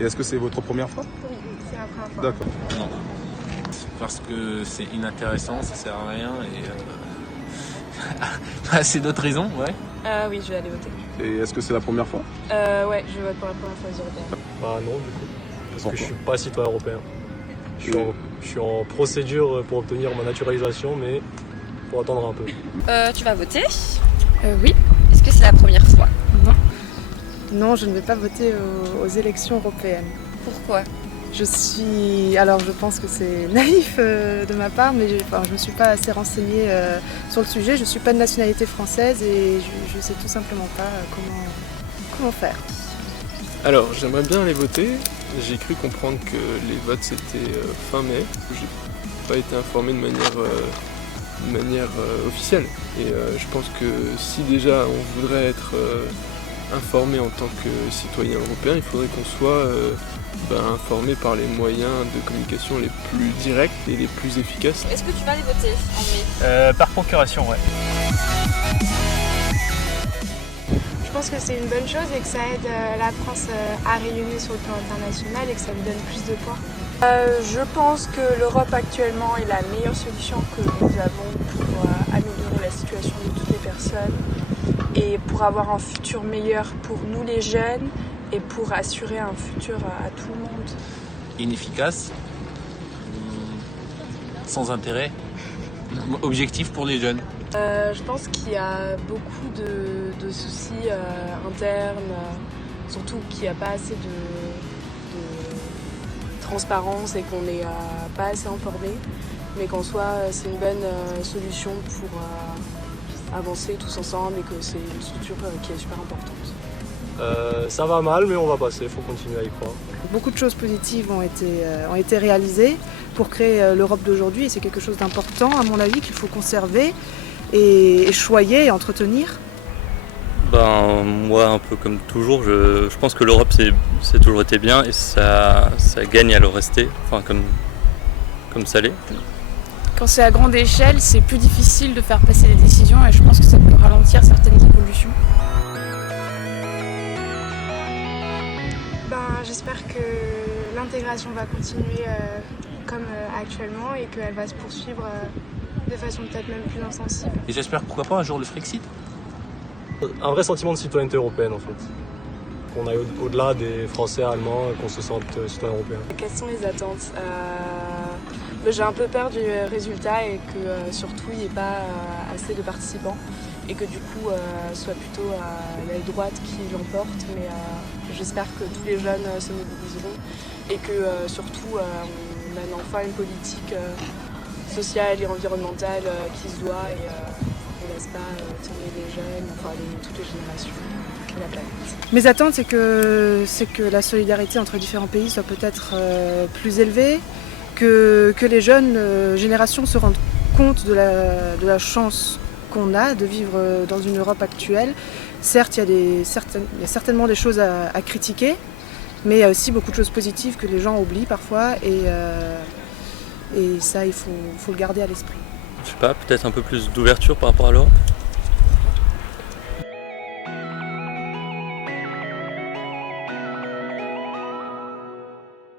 Et est-ce que c'est votre première fois? Oui, c'est la première fois. D'accord. Non. Parce que c'est inintéressant, ça sert à rien et c'est d'autres raisons, ouais. Oui, je vais aller voter. Et est-ce que c'est la première fois? Ouais, je vote pour la première fois aux européennes. Bah non, du coup. Parce Pourquoi? que je suis pas citoyen européen. Je suis en procédure pour obtenir ma naturalisation, mais faut attendre un peu. Tu vas voter? Oui. Est-ce que c'est la première fois? Non, je ne vais pas voter aux élections européennes. Pourquoi? Je pense que c'est naïf de ma part, mais je ne me suis pas assez renseignée sur le sujet. Je ne suis pas de nationalité française et je ne sais tout simplement pas comment faire. Alors, j'aimerais bien aller voter. J'ai cru comprendre que les votes c'était fin mai. J'ai pas été informé de manière officielle. Et je pense que si déjà on voudrait être informé en tant que citoyen européen, il faudrait qu'on soit informé par les moyens de communication les plus directs et les plus efficaces. Est-ce que tu vas aller voter en mai? Par procuration, ouais. Je pense que c'est une bonne chose et que ça aide la France à rayonner sur le plan international et que ça lui donne plus de poids. Je pense que l'Europe actuellement est la meilleure solution que nous avons pour améliorer la situation de toutes les personnes et pour avoir un futur meilleur pour nous les jeunes et pour assurer un futur à tout le monde. Inefficace, sans intérêt, objectif pour les jeunes. Je pense qu'il y a beaucoup de soucis internes, surtout qu'il n'y a pas assez de transparence et qu'on n'est pas assez informé, mais qu'en soi c'est une bonne solution pour avancer tous ensemble et que c'est une structure qui est super importante. Ça va mal, mais on va passer, il faut continuer à y croire. Beaucoup de choses positives ont été réalisées pour créer l'Europe d'aujourd'hui et c'est quelque chose d'important à mon avis qu'il faut conserver et choyer et entretenir. Moi, un peu comme toujours, je pense que l'Europe c'est toujours été bien et ça gagne à le rester, enfin comme ça l'est. Quand c'est à grande échelle, c'est plus difficile de faire passer les décisions et je pense que ça peut ralentir certaines évolutions. J'espère que l'intégration va continuer comme actuellement et qu'elle va se poursuivre de façon peut-être même plus intensive. Et j'espère pourquoi pas un jour le Frexit. Un vrai sentiment de citoyenneté européenne en fait. Qu'on aille au-delà des Français, Allemands, qu'on se sente citoyen européen. Quelles sont les attentes? J'ai un peu peur du résultat et que surtout il n'y ait pas assez de participants et que du coup soit plutôt l'aile droite qui l'emporte, mais j'espère que tous les jeunes se mobiliseront et que surtout on mène enfin une politique sociale et environnementale qui se doit et on ne laisse pas tomber les jeunes, enfin toutes les générations et la planète. Mes attentes, c'est que la solidarité entre différents pays soit peut-être plus élevée, que les jeunes générations se rendent compte de la chance qu'on a de vivre dans une Europe actuelle. Certes, il y a certainement des choses à critiquer, mais il y a aussi beaucoup de choses positives que les gens oublient parfois et ça, il faut le garder à l'esprit. Je sais pas, peut-être un peu plus d'ouverture par rapport à l'Europe.